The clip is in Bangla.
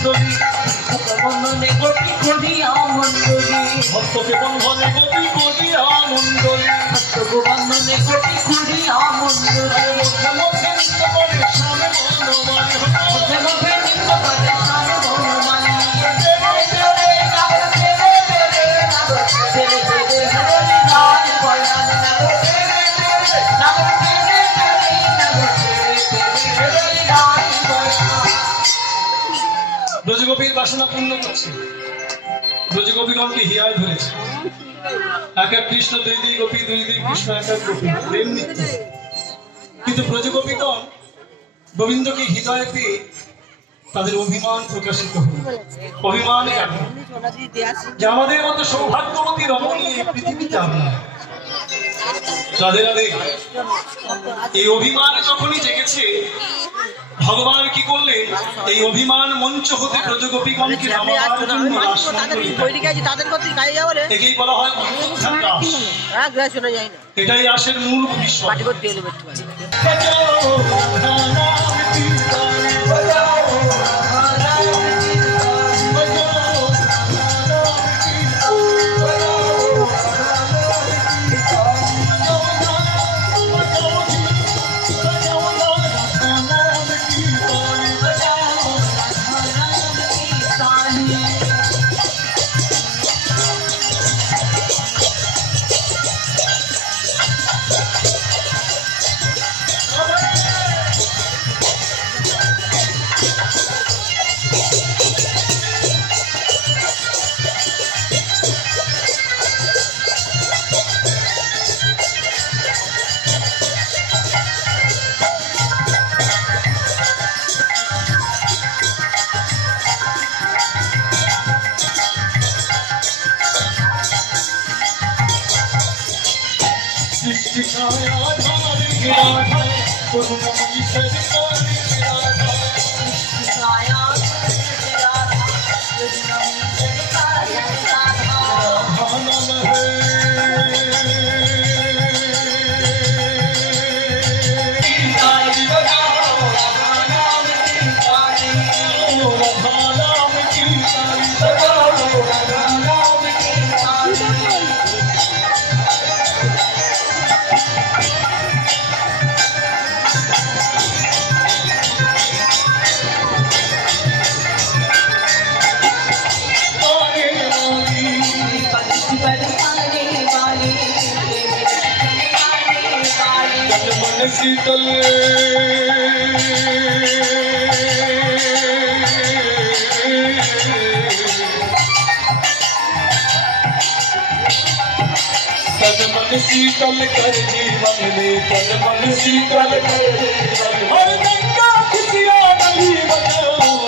মণ্ডলী বন্ধনে গতি করিয়া মণ্ডলী ভক্তকে বন্ধনে গতি করিয়া মণ্ডলী ভক্তকে বন্ধনে গতি করিয়া মণ্ডলী মুখে মুখে নৃত্য করে স্বামী বনমালী মুখে মুখে নৃত্য করে স্বামী বনমালী ব্রজগোপীর বাসনা পূর্ণ করছে, ব্রজগোপীগণকে হিয়ায় ধরেছে। এক এক কৃষ্ণ, দুই দুই গোপী, দুই দুই কৃষ্ণ, এক এক গোপী, প্রেম নৃত্য। কিন্তু ব্রজগোপীগণ গোবিন্দকে হৃদয়ে পেয়ে তাদের অভিমান প্রকাশিত হল। অভিমান যে আমাদের মতো সৌভাগ্যবতী রমণী এই পৃথিবীতে আমি। রাধে রাধে। এই অভিমান যখনই জেগেছে, ভগবান কি করলেন? এই অভিমান মঞ্চ হতে ব্রজগোপীগণকে নামাবার জন্য আসন করলেন। একেই বলা হয় অন্যথার রাস। এটাই রাসের মূল বিষয়। शीतल तन मन शीतल कर जीवन में, तन मन शीतल कर जीवन में। हर गंगा खुशियाँ नदी बजाओ